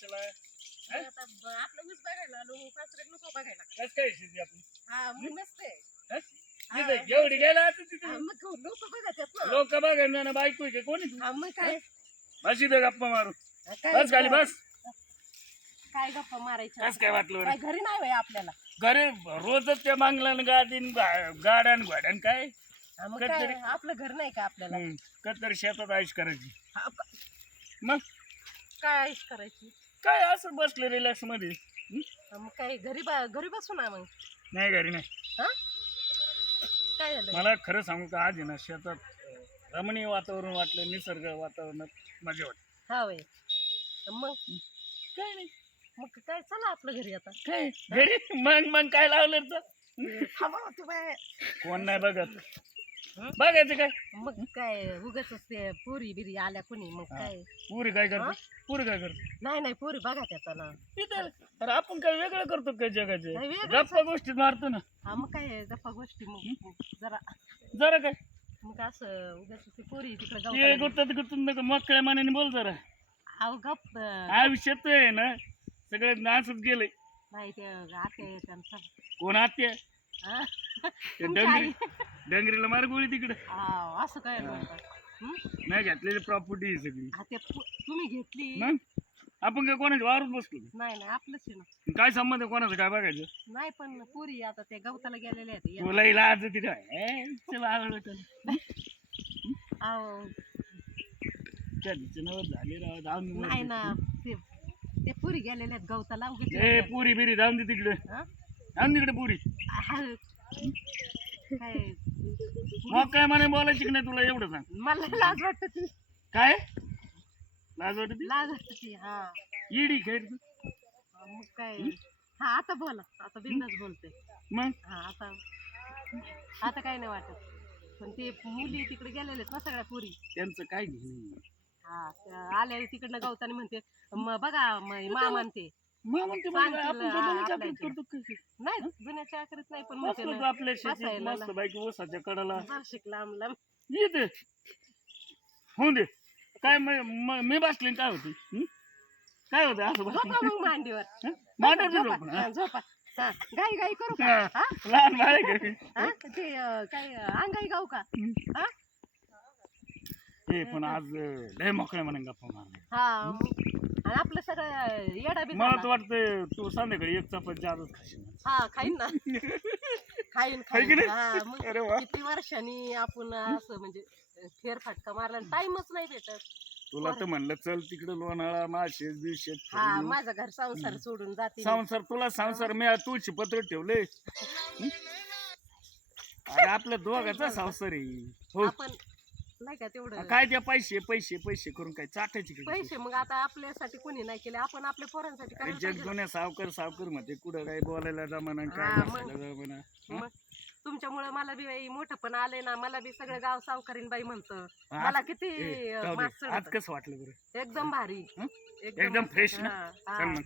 कशाला आता आपलं ऊस बघायला आलो पाचरे नको बघायला कस काय शेती आपली हा मग नसते एवढी गेला आता तिथे मग लोक बघत लोक बघा ना बायको आहे का कोणी तू मग काय बस इथं गप्पा मारू काय बस खाली बस काय गप्पा मारायच्या कस काय वाटलं काय घरी नाही होय आपल्याला घरी रोजच त्या मांगलान गाडीन गाड्यान घोड्यान काय मग काय आपलं घर नाही का आपल्याला कधीतरी शेतात आयुष करायची मग काय आयुष करायची काय असं बसले रिलॅक्स मध्ये मग काय घरी बसू ना मग नाही घरी नाही हा काय झालं मला खरं सांगू का आज आहे ना शेतात रमणीय वातावरण वाटलं निसर्ग वातावरणात मजा वाटली हा होय मग काय नाही मग काय चला आपलं घरी आता काय घरी मग काय लावलं तर थांबा तू बाय कोण नाही बघत बघायचं काय मग काय उगाच ते पुरी बिरी आल्या कुणी मग काय पुरी काय करते पुरी काय करते नाही पुरी बघा त्याचा ना अरे आपण काय वेगळं करतो काय जगाचे नाही, वेगळंच गप्पा गोष्टीत मारतो ना हा मग काय गप्पा गोष्टी मग जरा काय मग असं उगाच ते पुरी तिकडे ते गुतत नका मोकळ्या मनाने बोल जरा अहो गप आयुष्यात आहे ना सगळे नाचत गेले नाही ते आते त्यांचा कोण आत्या हा? ते तुमची आई. डंगरीला मार गोळी तिकडे हा, असं काय म्हणतात? नाही घेतलेली प्रॉपर्टी सगळी हा, ते तुम्ही घेतली मग आपण काय कोणाच्या वावरात बसलो नाही आपलंच आहे ना काय संबंध आहे कोणाचं काय बघायचं नाही पण पुरी आता ते गवताला गेलेले आहेत तुला इलाज तिथे अहो झाले राव जाऊन दे नाही ना ते पुरी गेलेले आहेत गवताला उगाच ए पुरी बिरी जाऊन दे तिकडे हा? जाऊन तिकडे पुरी हा, काय मग काय म्हणे बोलायची की नाही तुला एवढं सांग मला लाज वाटत ती काय लाज वाटत लाज वाटत ती हा इडी खेळ मग काय हा आता बोला आता बिंदास बोलते मग हा आता काय नाही वाटत पण ते मुली तिकडे गेलेले आहेत ना सगळ्या पुरी त्यांचं काय घेणं हा त्या आल्या तिकडनं गवताने म्हणते बघा मा म्हणते मग म्हणते सांग मला आपण तिला, काय बोलायचं आपल्या आपण करतो काय? नाही जुन्याच्या आखरीत नाही पण म्हणते बसलो ना, तू आपल्या शेतीत बसायला मस्त बायकी ऊसाच्या कडाला वार्षिक लांब लांब येते होऊन दे काय मी बसले काय होते काय होतं असं झोपा बसलं मग मांडीवर मांडीवर झोपा, झोप ना. हा, झोपा हा, गाई करू का हा, हा? लहान बाळ आहे का मी? हा? ते काय अंगाई गाऊ का हा ए पण आज लय मोकळ्या म्हणून गप्पा मारले हा मग. आणि आपलं सगळं येडा बी मला तर झाला. वाटतं तू संध्याकाळी एक चपाती जादच खाशील हा खाईन ना खाईन हाय की खाईन नाही? हा मग अरे वा किती वर्षांनी आपण असं म्हणजे फेरफटका मारला टाइमच नाही भेटत तुला तर म्हणलं चल तिकडे लोणाळा माशेत बिशेत हा माझा घर संसार सोडून जाते मी. संसार तुला संसार मी तुळशी पत्र ठेवले अरे आपल्या दोघाचा संसार आहे हो आपण नाही का तेवढं काय त्या पैसे पैसे पैसे करून काय चाटायचे का? पैसे मग आता आपल्यासाठी कोणी नाही केले आपण आपल्या पोरांसाठी अरे करायला जग पाहिजे ना. जुन्या सावकर मध्ये कुठं काय बोलायला जमाना आणि काय हा, मग. बसायला जमाना मग तुमच्यामुळे मला बी बाई मोठं पण आलंय ना मला बी सगळं गाव सावकारीन बाई म्हणतं आज- मला किती ए, जाऊ दे. मागचं आज होतं. कसं वाटलं बरं एकदम भारी हं? एकदम फ्रेश ना हा, चल हा. मग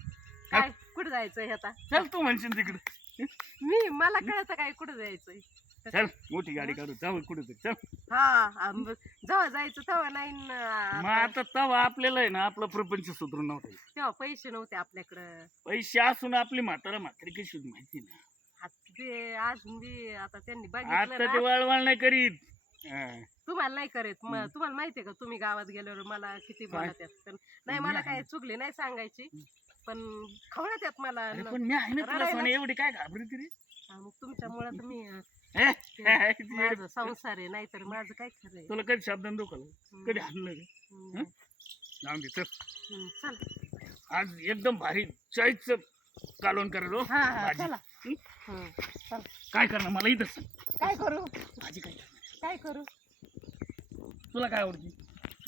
काय कुठं जायचंय आता चल तू म्हणशील तिकडे मला कळतं काय कुठं जायचंय चल मोठी गाडी काढू जाऊ कुठे तरी चल हा जेव्हा जायचं तेव्हा नाही मग आता तवा आपल्याला आहे ना आपलं प्रपंच सुधरून नव्हतं तेव्हा पैसे नव्हते आपल्याकडं पैसे असून आपली म्हातारी कशी होती माहिती ना ते आज बी आता त्यांनी आता बघितलं ते ना वळवळ नाही करीत हा. तुम्हाला नाही करत तुम्हाला माहितीये का तुम्ही गावात गेल्यावर मला किती काय? बोलत आहेत नाही मला काय चुकली नाही सांगायची पण खवळत आहेत मला अरे पण मी आहे ना तुला रडायला. सोने एवढी काय घाबरती रे मग तुमच्यामुळे तर मी हे? माझं संसार आहे नाहीतर माझं काय खरंय तुला कधी शब्दान दुखलं कधी हाणलं रे हम्म. जाऊन दे चल चल आज एकदम भारी चायच कालवण करायला हो. हा हा भाजी. चला हं? चल काय करणार मला इथं सांग काय करू भाजी काय करणार? काय करू तुला काय आवडते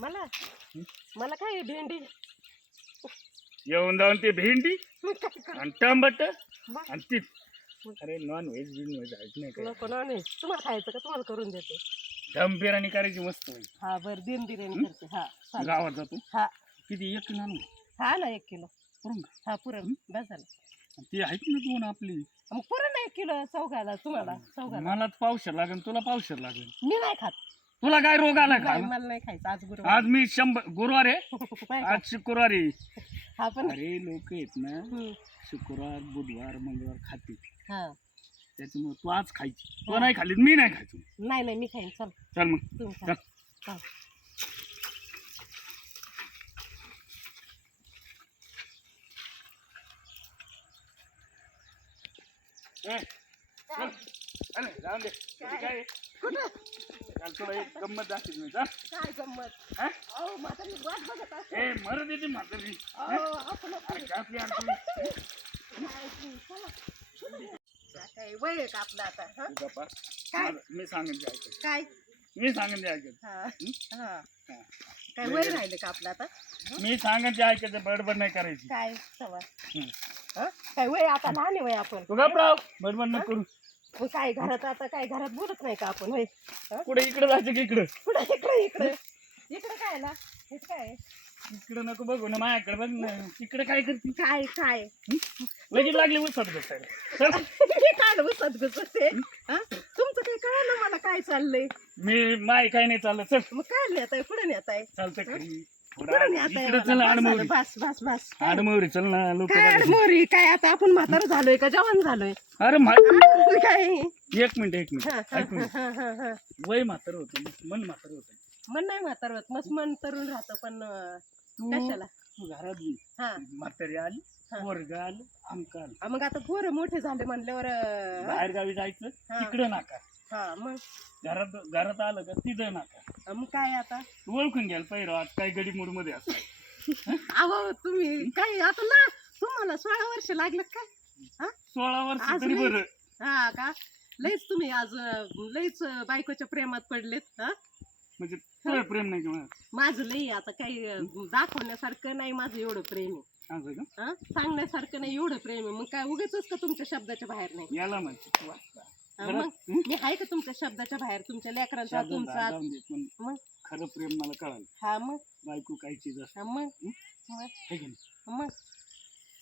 मला मला काय भेंडी येऊन जाऊन ते भेंडी मग काय करू आणि टमाट मग? आणि ती अरे नॉन व्हेज बिन व्हेज आहेत नाही काय नको नॉनव्हेज तुम्हाला खायचं का तुम्हाला करून देते दम बिर्याणी करायची मस्त होईल. हा बरं दिन बिर्याणी करते हा चालेल. गावात जातो हा किती एक किलो आणू हा ना 1 किलो करून का? हा पुरण बस झालं ती आहेत ना दोन आपली मग पुरण 1 किलो चौघाला तुम्हाला चौघाला मला पावशेर लागेल तुला पावशेर लागेल मी नाही खात तुला काय रोग आला का नाही, मला नाही खायचं आज गुरुवार आज मी 100 गुरुवार आहे आज शुक्रवार आहे हा पण अरे लोक आहेत ना हम्म. शुक्रवार बुधवार मंगळवार खाते हा त्याच्यामुळे तू आज खायची तू नाही खाल्ली मी नाही खायचो नाही मी खाईन चल चल मग तुम्ही खा. चल. चल. चल, जाऊन दे किती काय आहे? काल तुला एक गंमत दाखवली मी चल. काय गंमत हा? अहो माझा मी वाट बघत असते. ए मरत येते म्हातारी अहो, असं नको. अरे घातली आणखी काय वय आहे का आपलं आता हा? गप्पा काय? मी सांगेन ते ऐकत काय मी सांगेन ते ऐकत हा हा हा. काय वय राहिले का आपलं आता मी सांगेन ते ऐकायचं बडबड नाही करायची काय सवा हम्म. हा? काय वय आता लहान आहे वय आपण तू गप्राव बडबड नको करू मग काय घरात आता काय घरात बोलत नाही का आपण वय कुठे इकडे जायचं की इकडं कुठं इकडे इकडे इकडे काय ना हे काय इकडे नको बघू ना माझ्याकडे बघ ना इकडे काय करते काय काय लगेच लागली उसात बसायला मी काय बसत बसते हा? तुमचं काही कळलं ना मला काय चाललंय मी माय काय नाही चाललं चल मग काय नेताय पुढे नेताय चालतं खरी पुढे नेताय इकडे चल आडमोरी बस बस बस आडमोरी चल ना लोक काय मोरी काय आता आपण म्हातारं झालोय का जवान झालोय अरे काय एक मिनिट हा, हा, ऐक मिनिट हा, हा, हा. वय म्हातार होतं मन म्हातार होतं मन नाही म्हातार होत मस्त मन तरुण राहतं पण तू कशाला तू घरात गेली हा म्हातारी आली हा. वर्ग आलं आमक आलं मग आता पोरं मोठे झाले म्हणल्यावर बाहेर गावी जायचं हा. तिकडं नाका हा मग घरात आलं का तिथं नाका मग काय आता तू ओळखून घ्यायला पाहिजे आज काय गडी मूड मध्ये असं अहो तुम्ही काय आता ना तुम्हाला 16 वर्ष लागलं काय हा 16 वर्ष आज तरी नाही. बरं हा का लईच तुम्ही आज लईच बायकोच्या प्रेमात पडलेत हा म्हणजे तुला प्रेम नाही का माझं लई आता काही दाखवण्यासारखं नाही माझं एवढं प्रेम आहे असं का हा सांगण्यासारखं नाही एवढं प्रेम आहे मग काय उगाच का तुमच्या शब्दाच्या बाहेर नाही याला माहिती तू वाचता हा, मग मी आहे का तुमच्या शब्दाच्या बाहेर तुमच्या लेकरांचा शब्द तुमचा जाऊन दे, पण मग खरं प्रेम मला कळालं हा मग बायको काय चीज असते हा, मग मग है की नाही? मग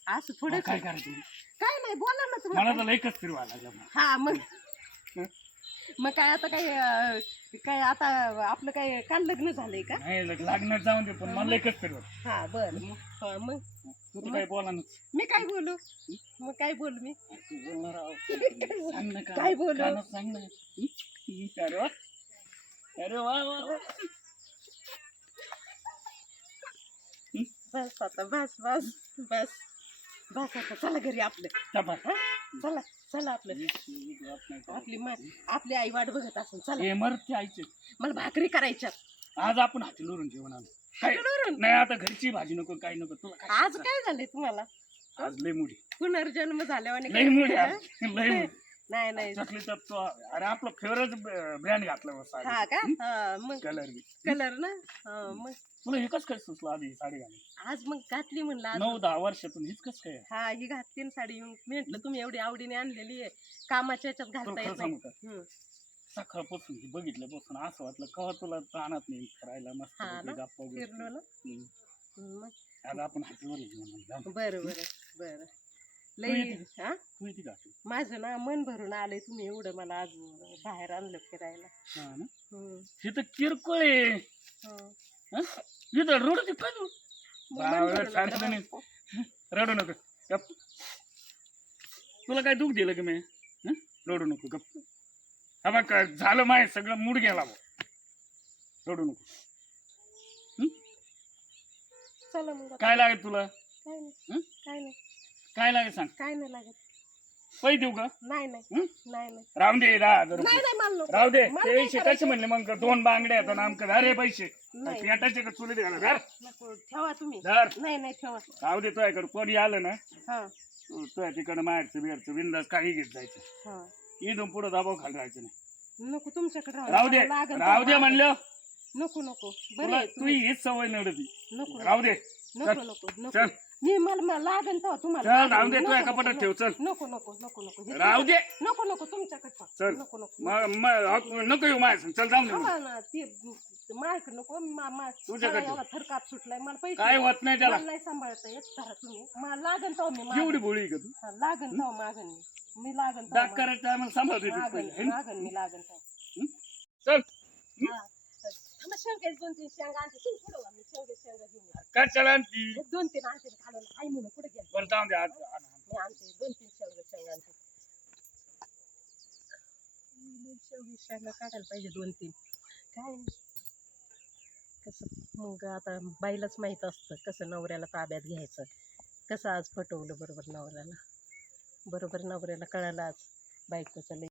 असं थोडं काय करायचं काय नाही बोला ना मला तुम्ही तर एकच फिरवा लागला हा मग मग काय आता काय आता आपलं काय काल लग्न झालंय का नाही लागणार जाऊन दे पण मला एकच फिरवा हा बर मग तू तर काय बोला ना मी काय बोलू मग काय बोलू मी तू बोलणार आहो. सांग ना काय बोलू? गाणं सांग ना अरे वा अरे वा वा वा. बस आता बस बस बस बस आता चला घरी आपलं चपा. हा? चला चला आपलं आपली आई वाट बघत असेल चला हे मरते आईचे मला भाकरी करायच्या आज आपण हातीलवरून जेवण आणू काय हातावरून? नाही आता घरची भाजी नको काही नको तुला काय आज काय झालंय तुम्हाला आज लय मुडी पुनर्जन्म झाल्यावर लय मुडी आज. लय मुडी नाही नाही चकली तर तो अरे आपलं फेवरेट ब्रँड घातला बस हा का हा मग कलर बी कलर ना हा, मग तुला एकच काय सुचलं आधी साडी घालून आज मग घातली म्हणलं आज 9-10 वर्षातून हीच कस काय हा ही घातली ना साडी मी म्हटलं तुम्ही एवढी आवडीने आणलेली आहे कामाच्या ह्याच्यात तुला घालता खरं येत नाही सांगू का हम्म. सकाळपासून ती बघितल्यापासून असं वाटलं कवा तुला ताणत नाही करायला मस्त हा ना? गप्पा गोष्टी. फिरलो ना हम्म. मग आज आपण हातीवर येऊ बरं बरं बरं तू लई येते? हा तू येते का माझं ना मन भरून आलंय तुम्ही एवढं मला आज बाहेर आणलं फिरायला हा ना हम्म. हे तर किरकोळ आहे हं. हं? इथं रडते काय तू मग मन बावळट भरून सारखं आलं. नाही. रडू नको गप तुला काय दुःख दिलं की मी हं? रडू नको गप हा बघ झालं माय सगळं मूड गेला बघ रडू नको चला मग आता. काय लागेल तुला काय नाही हं? काय नाही काय लागेल सांग काय नाही लागत पैसे देऊ का नाही नाही हं? नाही नाही राहून दे 10,000 रुपये नाही नाही मला नको. राहू दे मला ते काय पैसे करायचं? कसे म्हणले मग 2 बांगड्या येतात आमक अरे पैसे नाही. पेटाचे का चुलीत घाला धर नको ठेवा तुम्ही धर नाही नाही ठेवा राहू दे तुझ्या कर कोणी आलं ना हा तुझ्या तिकडं माहेरचं बिरचं बिंदास काही घेत जायचं हा इथून पुढं दबाव खाली राहायचं नाही नको तुमच्याकडे राहू दे मला लागन राहू दे तेव्हा. म्हणलं नको नको बरं तुला आहे तू तुम्ही. हीच सवय नडती नको राहू दे नको नको नको चल मी मला लागन तेव्हा तुम्हाला चल राहू दे नको, तुझ्या नको, कपाटात नको, ठेव चल नको नको नको नको हे राहू दे नको नको तुमच्याकडे ठेवा. चल. नको नको नको येऊ माझ्या संग. चल जाऊन दे थांबा ना ते माझ्याकडे नको तुझ्याकडे ठेव. एवढा थरकाप सुटलाय मला पैसे काय होत नाही त्याला मला नाही सांभाळता येत धरा तुम्ही मला लागन तेव्हा मी मागन. एवढी बोळी का तू हा, लागन तेव्हा मागन मी लागन डाक तेव्हा करायचं टायमाला सांभाळतो तू मागन पैसे, है ना? मागन मी लागन तेव्हा चल हा. थांबा, शेवग्याचे 2-3 शेंगा आणते तुम्ही पुढं वा, मी शेंगा घेऊन येते. काय चला ती 2-3 आणते घालायला जाऊन द्या आज मी आणते 2-3 शेंगा आणते. शेवगी शेंगा काढायला पाहिजे 2-3. काय कसं मग आता बाईलाच माहीत असतं कसं नवऱ्याला ताब्यात घ्यायचं, कसं आज पटवलं बरोबर नवऱ्याला कळालं आज बायकोचं लई